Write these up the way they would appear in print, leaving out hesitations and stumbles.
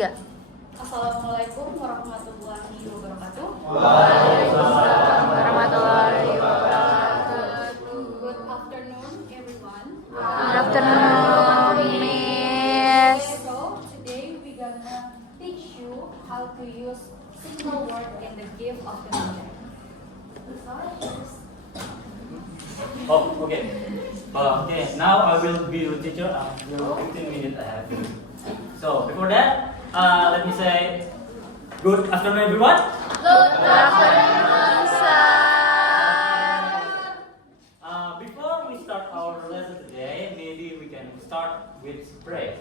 3. Assalamualaikum warahmatullahi wabarakatuh. Waalaikumsalam warahmatullahi wabarakatuh. Good afternoon, everyone. Good afternoon, Miss. So today we gonna teach you how to use signal word in the gift of the major. Oh, okay. Okay, now I will be your teacher after 15 minutes I have. So, before that, let me say good afternoon everyone. Good afternoon, sir. Before we start our lesson today, maybe we can start with pray.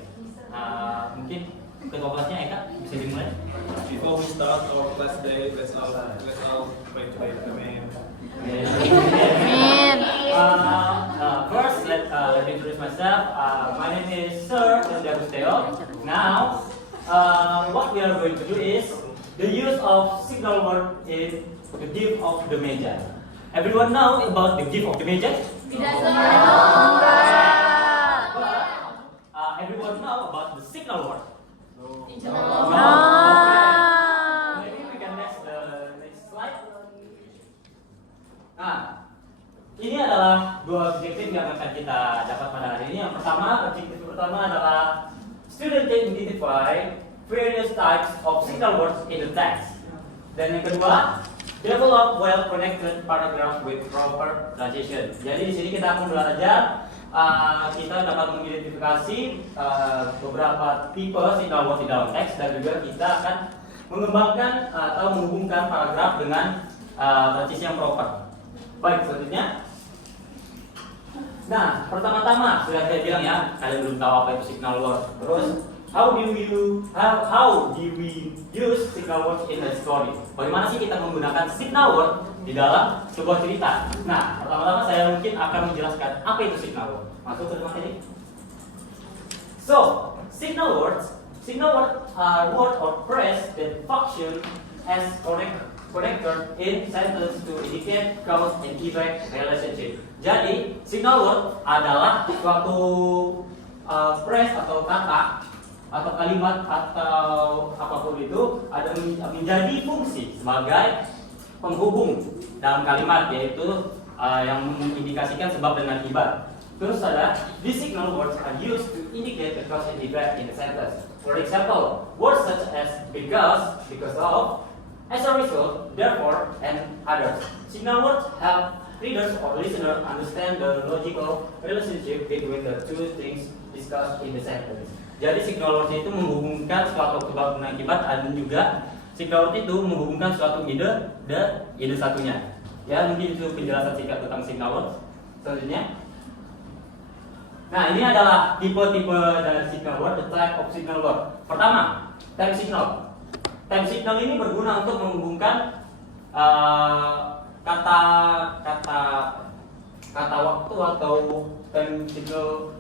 Mungkin ketua kelasnya Eka bisa dimulai. Before we start our class day, let's all pray together. Amen. Amin. First, let me introduce myself. My name is Sir Agusteo. Now, what we are going to do is the use of signal word in the gift of the major. Everyone know about the gift of the major? Everyone know about the signal word? Maybe we can next slide. Nah, ini adalah dua objektif yang akan kita dapat pada hari ini. Yang pertama, objektif pertama adalah student can identify various types of signal words in the text. Dan yang kedua, develop well-connected paragraph with proper transition. Jadi di sini kita akan belajar kita dapat mengidentifikasi beberapa tipe signal word di dalam teks dan juga kita akan mengembangkan atau menghubungkan paragraf dengan transisi yang proper. Baik, selanjutnya. Nah, pertama-tama sudah saya bilang ya, kalian belum tahu apa itu signal word. Terus, how do we use signal word in a story? Bagaimana sih kita menggunakan signal word di dalam sebuah cerita? Nah, pertama-tama saya mungkin akan menjelaskan apa itu signal word. Masuk ke materi. So, signal words are word or phrase that function as connector in sentence to indicate cause and effect relationship. Jadi, signal word adalah suatu phrase atau kata atau kalimat atau apapun itu ada menjadi fungsi sebagai penghubung dalam kalimat, yaitu yang mengindikasikan sebab dan akibat. Terus ada, these signal words are used to indicate the cause and effect in the sentence. For example, words such as because of, as a result, therefore, and others. Signal words help readers or listeners understand the logical relationship between the two things discussed in the sentence. Jadi signal words itu menghubungkan suatu sebab dan akibat, dan juga signal words itu menghubungkan suatu ide dan ide satunya. Ya, mungkin itu penjelasan singkat tentang signal words. Selanjutnya. Nah, ini adalah tipe-tipe dari signal word, the type of signal word. Pertama, time signal. Time signal ini berguna untuk menghubungkan kata waktu atau time signal.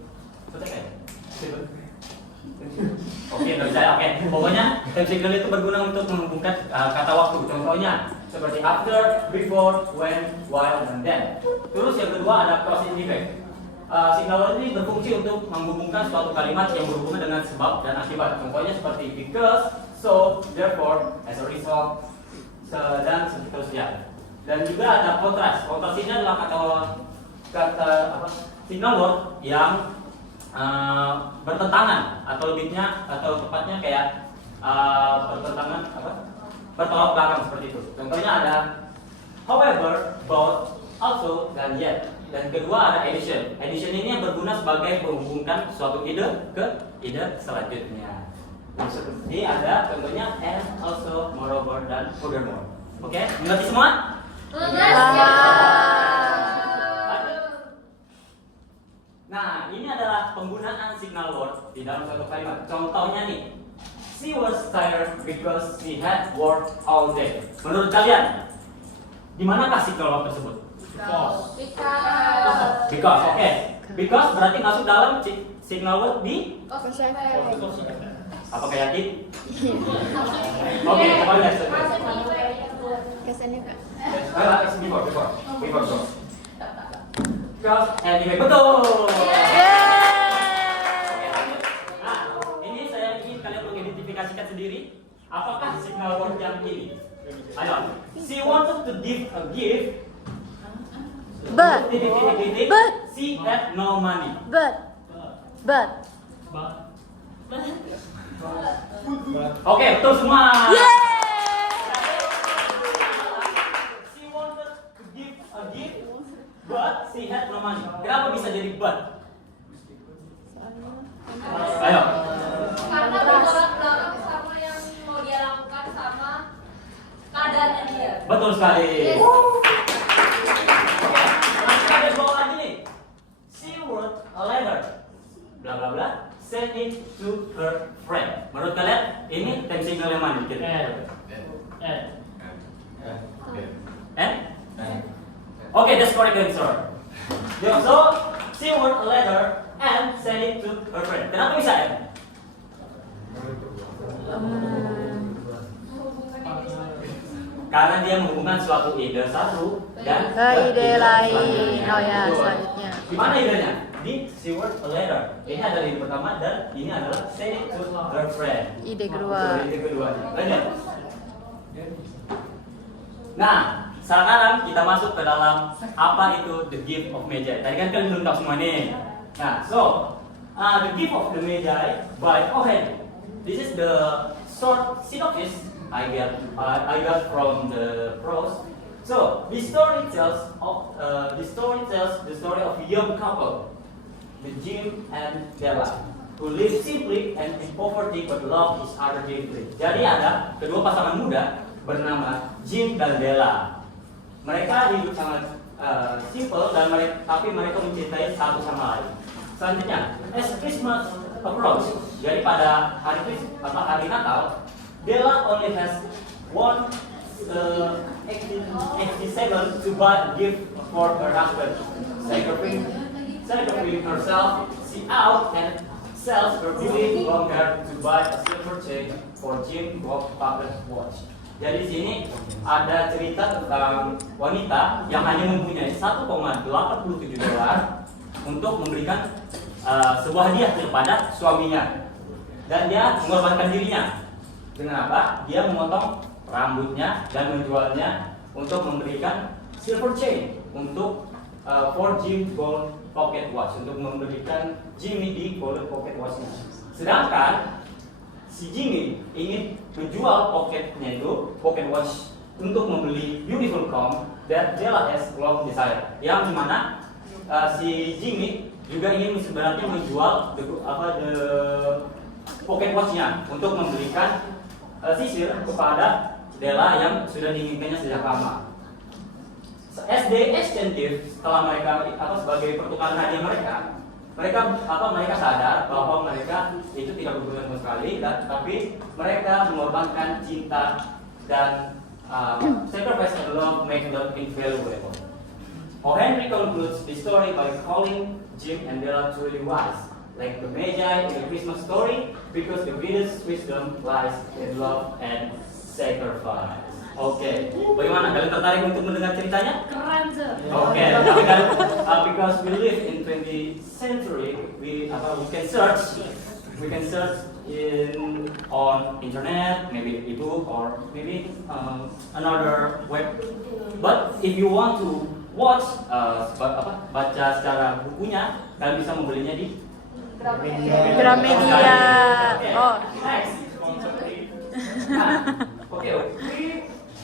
Oke, dari saya. Oke. Pokoknya time signal itu berguna untuk menghubungkan kata waktu. Contohnya seperti after, before, when, while, dan then. Terus yang kedua ada cause and effect. Signal word ini berfungsi untuk menghubungkan suatu kalimat yang berhubungan dengan sebab dan akibat. Contohnya seperti because, so, therefore, as a result, dan seterusnya. Dan juga ada kontras. Kontras ini adalah kata signal word yang bertentangan atau lebihnya atau tepatnya kayak bertentangan bertolak belakang seperti itu. Contohnya ada however, both, also, dan yet. Dan kedua ada addition. Addition ini yang berguna sebagai menghubungkan suatu ide ke ide selanjutnya. Seperti ada contohnya and, also, moreover, dan furthermore. Oke, mengerti semua? Nah, ini adalah penggunaan signal word di dalam suatu kalimat. Contohnya nih, she was tired because she had worked all day. Menurut kalian, di manakah signal word tersebut? Because, oke. Because berarti masuk dalam signal word di? Apakah yakin? Oke, kembali next. Kesannya Kak. Before. Because, anyway, betul. Nah, ini saya ingin kalian mengidentifikasi perhatikan sendiri. Apakah signal word yang ini? Ayo. She wanted to give a gift. But. But. She had no money. But. Oke, betul semua. Yeay! She wanted to give a gift, but she had no money. Kenapa bisa jadi but? Ayo. Karena bertolak belakang sama yang mau dia lakukan sama keadaannya dia. Betul sekali. Yes. Masih ada dua lagi nih. She wrote a letter. Bla bla bla. Send it to her friend. Menurut kalian ini time signal yang mana? N? Okay, that's correct answer. So, she wrote a letter and send it to her friend. Kenapa bisa N? Karena dia menghubungkan suatu ide satu dan Ke ide lain. selanjutnya. Oh ya, Betul. selanjutnya. Gimana idenya? Di she wrote a letter. Ini adalah ide pertama dan ini adalah send it to her friend. Ide kedua. Betul, ide kedua. Lanjut. Nah, sekarang kita masuk ke dalam apa itu the gift of Magi. Tadi kan kalian belum tahu semua nih. Nah, so the gift of the Magi by Owen. This is the short synopsis I got from the prose. So the story tells the story of a young couple, the Jim and Della, who live simply and in poverty but love each other deeply. Jadi ada kedua pasangan muda bernama Jim dan Della. Mereka hidup sangat simple dan tapi mereka mencintai satu sama lain. Selanjutnya, as Christmas approach, jadi pada hari Natal, Della only has one 87 to buy a gift for her husband. Sacrificing herself, she out and sells her beauty long hair to buy a silver chain for Jim Bob pocket watch. Jadi di sini ada cerita tentang wanita yang hanya mempunyai 1,87 dolar untuk memberikan sebuah hadiah kepada suaminya, dan dia mengorbankan dirinya. Dengan apa? Dia memotong rambutnya dan menjualnya untuk memberikan silver chain untuk for Jim gold pocket watch, untuk memberikan Jimmy di gold pocket watchnya. Sedangkan si Jimmy ingin menjual pocket watch untuk membeli beautiful comb that Della has long desire. Yang dimana si Jimmy juga ingin sebenarnya menjual the pocket watchnya untuk memberikan sisir kepada Della yang sudah diinginkannya sejak lama. As they exchange gifts, setelah mereka sebagai pertukaran hadiah mereka sadar bahwa mereka itu tidak berguna sama sekali, tapi mereka mengorbankan cinta dan sacrifice and love make them invaluable. O. Henry concludes the story by calling Jim and Della truly wise, like the Magi in the Christmas story, because the greatest wisdom lies in love and sacrifice. Oke, bagaimana? Kalian tertarik untuk mendengar ceritanya? Keren sih. Oke, tapi kan because we live in 20th century, we can search on internet, maybe ebook or maybe another web. But if you want to watch baca secara bukunya, kalian bisa membelinya di Gramedia. Oh. Next.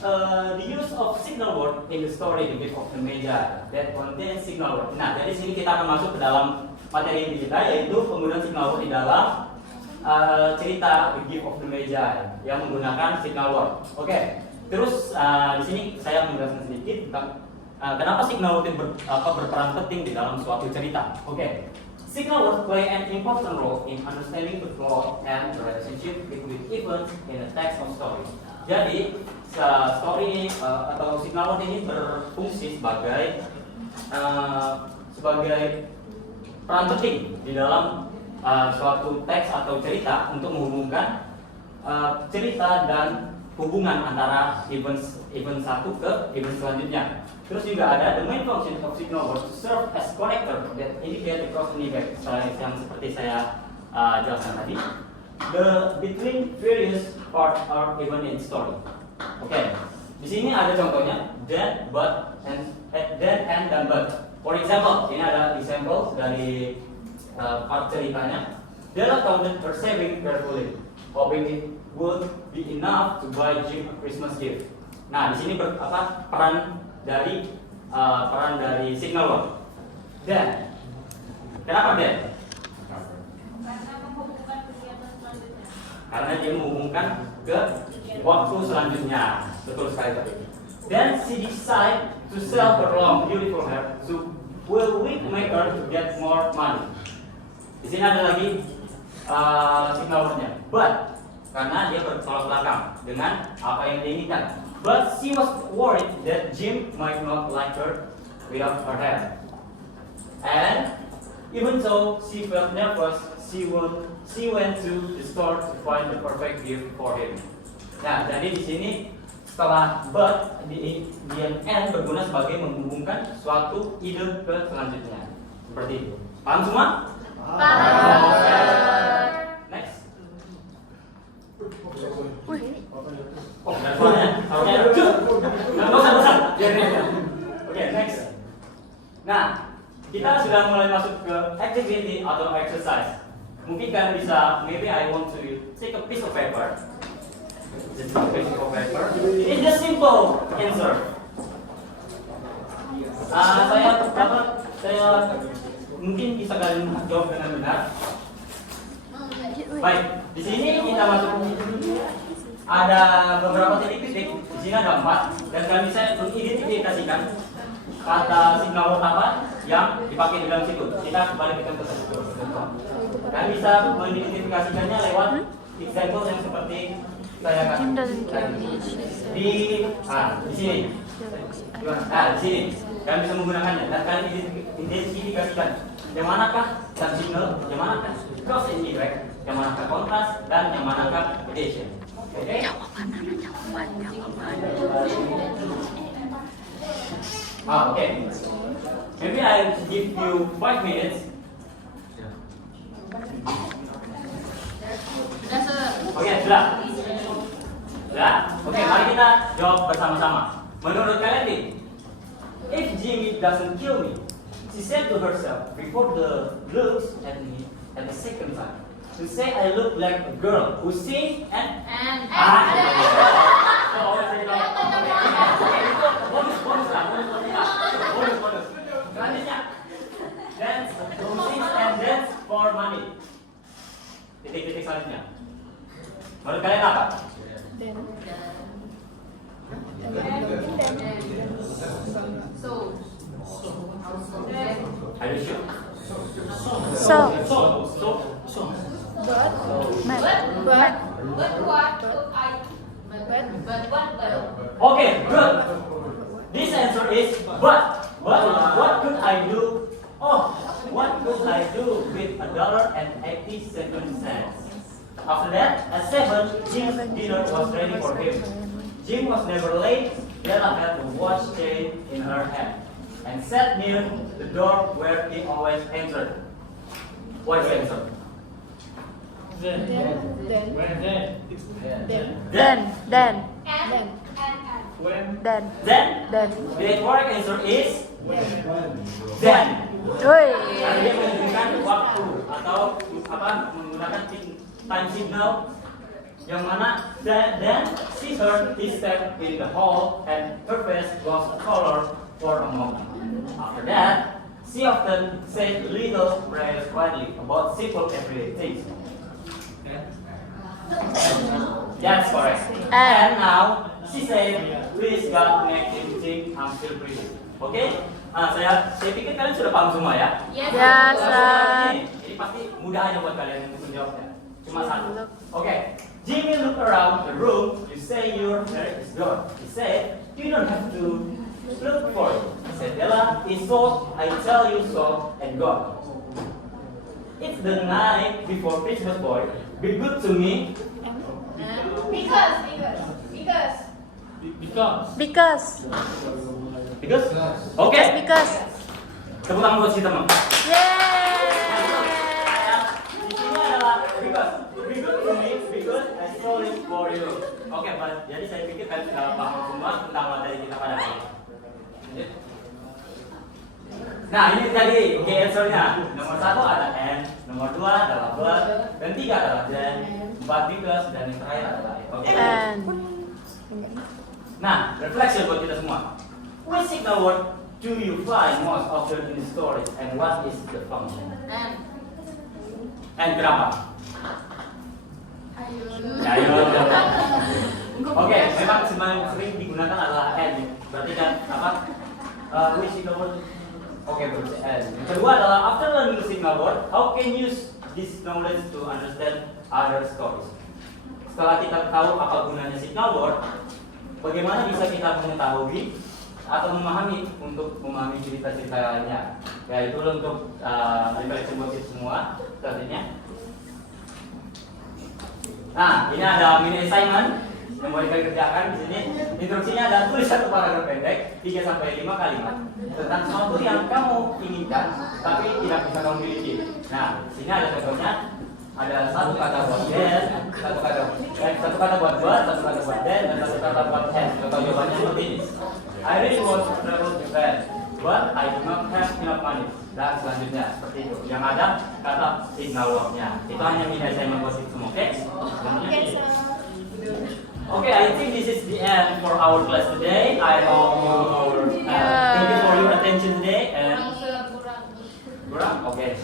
The use of signal word in the story The Gift of the Magi that contains signal word. Nah, dari sini kita akan masuk ke dalam materi inti kita, yaitu penggunaan signal word di dalam cerita The Gift of the Magi yang menggunakan signal word. Oke. Terus di sini saya menjelaskan sedikit tentang kenapa signal word berperan penting di dalam suatu cerita. Oke. Signal words play an important role in understanding the plot and the relationship between events in a text or story. Jadi, story atau signal word ini berfungsi sebagai peran penting di dalam suatu teks atau cerita untuk menghubungkan cerita dan hubungan antara event satu ke event selanjutnya. Terus juga ada the main function of signal words to serve as connector that indicate the cross an event, yang seperti saya jelaskan tadi. the between various parts are even in story. Oke, di sini ada contohnya then, but, and dan but. For example, ini ada example dari part ceritanya. Della counted her saving carefully, hoping it would be enough to buy Jim a Christmas gift. Nah, di sini peran dari signal word. Then, kenapa then? Karena dia menghubungkan ke waktu selanjutnya. Betul sekali tadi. Then she decide to sell her long beautiful hair to will make her to get more money. Di sini ada lagi signal wordnya. But karena dia bertolak belakang dengan apa yang dia inginkan. But she was worried that Jim might not like her without her hair. And even though she felt nervous, she went to the store to find the perfect gift for him. Nah, jadi di sini setelah but di and berguna sebagai menghubungkan suatu ide ke selanjutnya. Seperti itu. Paham semua? Paham. Next. Wih. Oh, dan soalnya harusnya nggak bosan. Oke, next. Nah, kita sudah mulai masuk ke activity atau exercise. Mungkin kalian bisa, maybe I want to take a piece of paper. Just a piece of paper. It's just simple answer. Saya mungkin bisa kalian jawab dengan benar. Baik, di sini kita masuk. Ada beberapa titik-titik. Di sini ada 4 dan kalian bisa mengidentifikasikan kata signal word apa yang dipakai di dalam situ. Kita kembali ke contoh tersebut. Kalian bisa mengidentifikasikannya lewat example yang seperti saya kasih. Di sini. Di sini. Kalian bisa menggunakannya dan kalian identifikasikan yang manakah dan signal, yang manakah cross and indirect, yang manakah kontras dan yang manakah addition. Oke? Jawaban. Okay. Maybe I'll give you 5 minutes. Oke, sudah. Oke, mari kita jawab bersama-sama. Menurut kalian nih, if Jimmy doesn't kill me, she said to herself before the looks at me at the second time, to say I look like a girl who sings and bonus. Selanjutnya, dance, who sings and dance for money. Titik-titik selanjutnya. Menurut kalian apa? Are you sure? Okay, good. This answer is but. What could I do? Oh, what could I do with $1.87? After that, at 7, Jim's dinner was ready for him. Jim was never late. Della had a watch chain in her hand and sat near the door where he always entered. What is the answer? Then. The correct answer is then. Woi. Karena dia menunjukkan waktu atau menggunakan time signal yang mana then she heard his step in the hall and her face lost color for a moment. After that, she often said little prayers quietly about simple everyday things. That's correct. And now she said, please God make him think I'm still pretty. Okay? Saya pikir kalian sudah paham semua ya. Yes, Ini pasti mudah aja buat kalian untuk menjawabnya. Cuma satu. Okay. Jimmy looked around the room. You say your hair is gone. He said, you don't have to look for it. Said Della, it's so, I tell you so, and God. It's the night before Christmas, boy. Be good to me. Because. Okay. Because. Tepuk tangan buat si teman. Yeay. Di sini adalah because. Be good to you. Oke, jadi saya pikir kalian sudah paham semua tentang materi kita pada hari ini. Nah, ini tadi answer-nya. Nomor 1 ada and, nomor 2 adalah but, dan 3 adalah then, 4 because, dan yang terakhir adalah it. Oke. And. Nah, reflection buat kita semua. Which signal word do you find most often in stories and what is the function? And kenapa? Ayo. Oke, memang sering digunakan adalah and. Berarti kan apa? Which signal word? Oke, berarti and. Yang kedua adalah after learning the signal word, how can you use this knowledge to understand other stories? Setelah kita tahu apa gunanya signal word, bagaimana bisa kita mengetahui atau memahami untuk memahami cerita-cerita lainnya? Ya, itu untuk reflection buat kita semua selanjutnya. Nah, ini ada mini assignment yang mau kita kerjakan di sini. Instruksinya ada tulis satu paragraf pendek 3 sampai 5 kalimat tentang sesuatu yang kamu inginkan tapi tidak bisa kamu miliki. Nah, di sini ada contohnya. Ada satu kata buat then, satu kata buat but, satu kata buat then, dan satu kata buat and. Contoh jawabannya seperti ini. I really want to travel to Japan, but I do not have enough money. Dan selanjutnya seperti itu. Yang ada kata signal word-nya. Itu hanya mini assignment buat itu semua. Oke? Okay, I think this is the end for our class today. I hope you thank you for your attention today and kurang? Okay.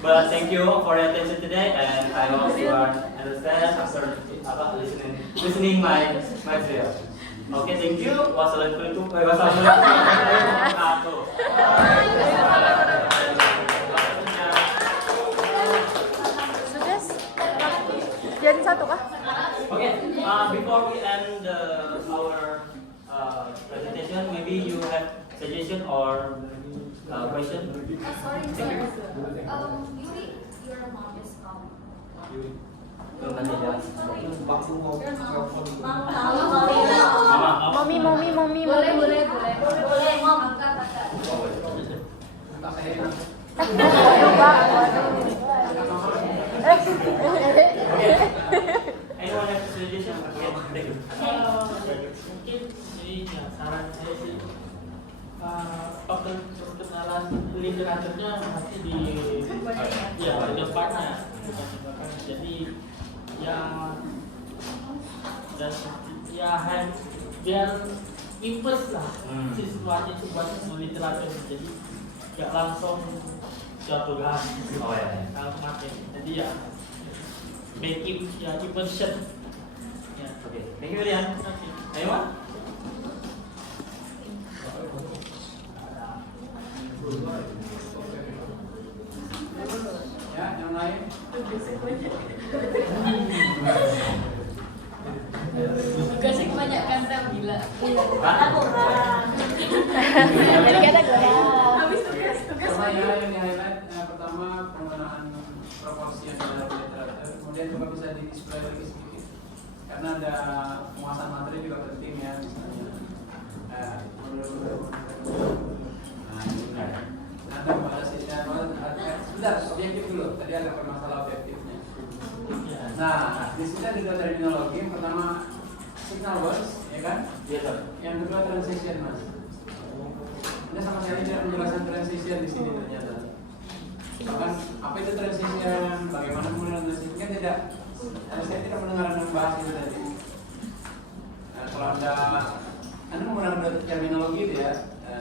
But thank you for your attention today and I hope you are understand after listening my material. Okay, thank you. Wassalamualaikum warahmatullahi wabarakatuh. Sudah? Jadi satu kah? Okay, before we end our presentation, maybe you have suggestion or question? Sorry, sir. Yuri, your mom is calling. Mommy. Boleh, mom, angkat. Coba. Anyone have suggestion? Okay, thank you. Mungkin ini ya, saran saya sih perkenalan literaturnya masih di depannya, jadi dan biar impress lah siswanya itu buat literatur, jadi nggak langsung jatuh hati. Oh ya. Kalau kemarin, jadi ya make it immersion. Ya. Okay, thank you, Lian. Anyone? Ya, yang lain? Tugasnya kebanyakan Sam, gila. Jadi kata gue. Pertama ya, yang di highlight pertama penggunaan proporsi yang ada di literatur, kemudian juga bisa di display lagi sedikit karena ada penguasaan materi juga penting ya, misalnya nanti pada sisnya sebentar, objektif dulu, tadi ada permasalahan objektifnya. Nah, di sini ada dua terminologi, yang pertama signal words, ya kan? Yes, sir. Yang kedua transition, mas. Anda sama sekali tidak menjelaskan transition di sini ternyata. Bahkan apa itu transition, bagaimana kemudian transition kan tidak. Saya tidak mendengar Anda membahas itu tadi. Nah, kalau Anda menggunakan dua terminologi itu ya,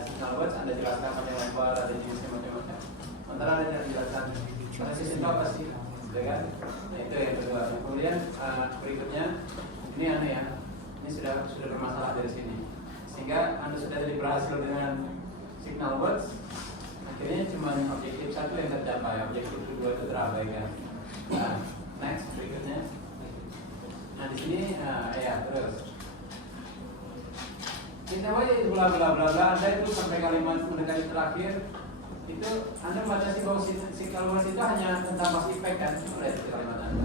signal words Anda jelaskan pada lebar, ada jenisnya macam-macam. Sementara Anda tidak jelaskan transition itu apa sih, ya kan? Nah, itu yang kedua. Kemudian berikutnya ini aneh ya, ini sudah bermasalah dari sini. Sehingga Anda sudah tadi berhasil dengan signal words, akhirnya cuma objektif satu yang tercapai, objektif kedua itu terabaikan. Nah, next berikutnya. Nah di sini ya terus. Kita boleh bla bla bla bla. Anda itu sampai kalimat mendekati terakhir itu Anda membatasi bahwa signal words itu hanya tentang past effect kan? Boleh itu kalimat Anda.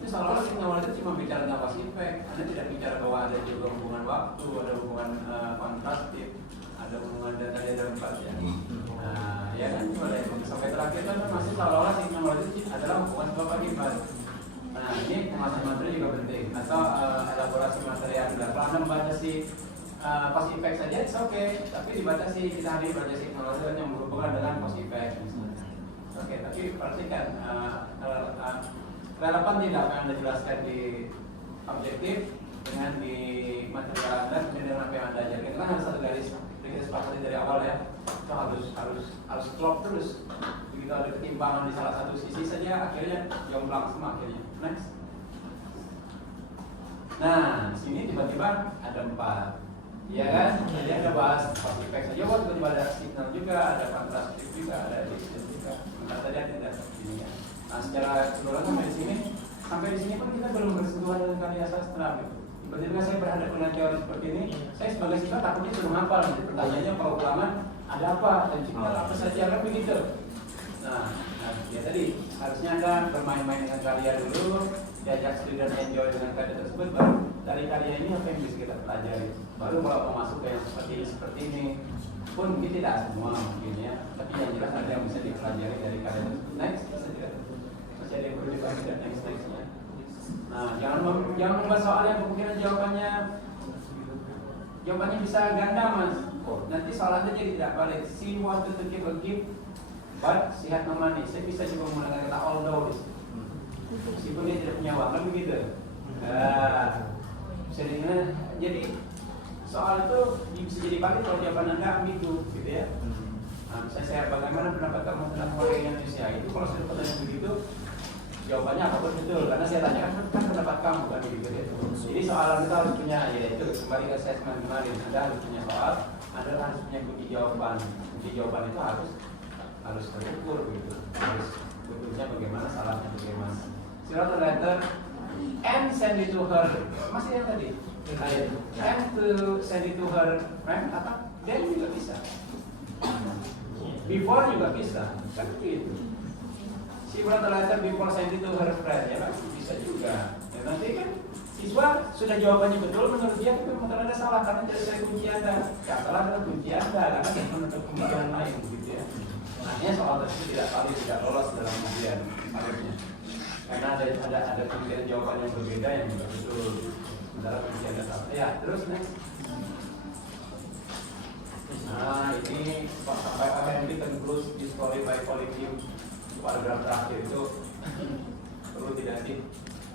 Itu seolah-olah signal words itu cuma bicara tentang past effect. Anda tidak bicara bahwa ada juga hubungan waktu, ada hubungan kontrastif, ada hubungan data dari tempat ya. Ya kan, mulai sampai terakhir kan masih seolah-olah signal words itu adalah hubungan sebab akibat. Nah, ini pemasangan materi juga penting. Atau elaborasi materi Anda. Kalau Anda membaca si cause effect saja, it's okay. Tapi dibatasi, kita hari baca signal yang berhubungan dengan cause effect misalnya. Oke, tapi perhatikan relevan tidak apa yang Anda jelaskan di objektif dengan di material Anda dengan apa yang Anda ajarkan. Itu kan harus satu garis kita sepakati dari awal ya. Itu harus klop terus. Begitu ada ketimpangan di salah satu sisi saja, akhirnya jomplang semua akhirnya. Next. Nah, di sini tiba-tiba ada 4. Iya kan? Jadi ada bahas cause effect saja, tiba-tiba ada signal juga, ada kontrastif juga, ada distance juga. Sebentar saja tidak ini ya. Nah, secara keseluruhan sampai di sini pun kita belum bersentuhan dengan karya sastra gitu. Tiba-tiba saya berhadapan dengan teori seperti ini, saya sebagai siswa takutnya sudah hafal. Pertanyaannya kalau ulangan ada apa dan signal apa saja kan begitu. Nah, ya tadi harusnya Anda bermain-main dengan karya dulu, diajak studi dan enjoy dengan karya tersebut, baru dari karya ini apa yang bisa kita pelajari. Baru kalau mau masuk ke yang seperti ini pun mungkin tidak semua mungkin ya, tapi yang jelas ada yang bisa dipelajari dari karya tersebut. Next, masih ada yang perlu dibahas dan nextnya. Nah, jangan membahas soal yang kemungkinan jawabannya bisa ganda mas. Nanti soalnya jadi tidak balik. She wanted to give a gift, but she had no money. Saya bisa juga menggunakan kata although. Meskipun dia tidak punya uang, kan begitu. Jadi soal itu bisa jadi balik kalau jawaban Anda ambigu, gitu ya. Nah, misalnya saya bagaimana pendapat kamu tentang warga Indonesia itu kalau saya bertanya begitu, jawabannya apapun betul, karena saya tanya kan pendapat kamu kan begitu ya. Jadi soalan itu harus punya, yaitu kembali ke assessment kemarin, Anda harus punya soal, Anda harus punya kunci jawaban. Kunci jawaban itu harus terukur begitu, harus betulnya bagaimana, salahnya bagaimana. Surat letter and send it to her. Masih yang tadi? And to send it to her friend apa? Then juga bisa. Before juga bisa, kan begitu. She wrote a letter before send it to her friend, ya kan? Bisa juga. Ya, nanti kan siswa sudah jawabannya betul menurut dia, tapi mungkin ada salah karena tidak sesuai kunci Anda. Yang salah adalah kunci Anda karena tidak menutup kemungkinan lain, gitu ya. Artinya soal tersebut tidak valid, tidak lolos dalam ujian akhirnya. Karena ada kemungkinan jawaban yang berbeda yang juga betul. Sementara kunci Anda salah. Ya, terus next. Nah, ini sampai akan conclude this story by collective. Paragraf terakhir itu perlu tidak sih?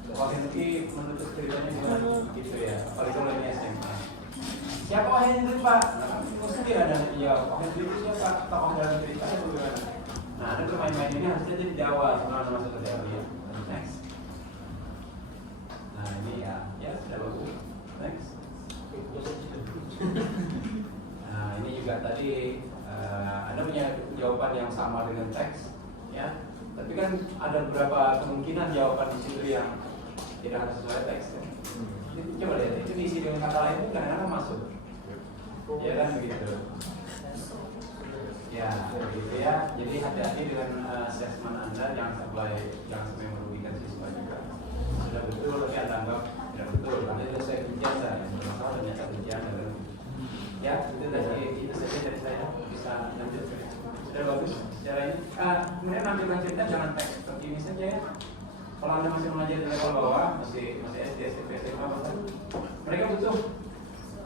Wahhendri menutup ceritanya dengan gitu ya. Apalagi kalau ini SMA. Siapa Wahhendri Pak? Mesti ada yang jawab. Wahhendri itu siapa? Tokoh dalam ceritanya bagaimana? Nah, ada bermain-main ini harusnya jadi di awal sebelum masuk ke teori ya. Next. Nah ini ya sudah bagus. Next. Nah ini juga tadi Anda punya jawaban yang sama dengan teks, ya. Tapi kan ada beberapa kemungkinan jawaban di situ yang tidak harus sesuai teks. Ya. Coba lihat itu diisi dengan kata lain itu kadang-kadang masuk. Ya kan begitu. Ya, begitu ya. Jadi hati-hati dengan assessment Anda, jangan sampai merugikan siswa juga. Sudah betul, tapi Anda anggap tidak betul. Karena itu saya ujian saya, masalah ternyata ujian dan ya, itu saja dari saya. Bisa lanjut. Sudah bagus secara ini. Kemudian ambilkan cerita jangan teks seperti ini saja ya. Kalau Anda masih mengajar di level bawah, masih SD, SMP, SMA, mereka butuh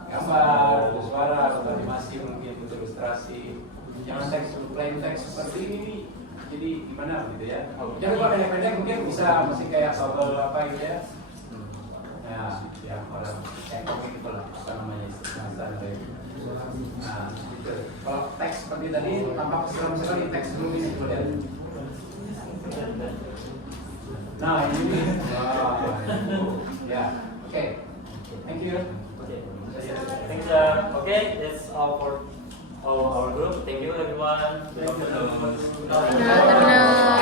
gambar, butuh suara, butuh animasi, mungkin butuh ilustrasi. Jangan teks, plain teks seperti ini. Jadi gimana gitu ya? Jangan lupa pendek-pendek mungkin bisa masih kayak soal apa gitu ya. Ya orang kayak komik itu lah, apa namanya istilah dari. Nah, gitu. Kalau teks seperti tadi tampak serem sekali teks dulu ini kemudian. Nah ini, ya, oke, thank you. Thanks, okay, that's all for our group. Thank you everyone. Good afternoon. Good afternoon.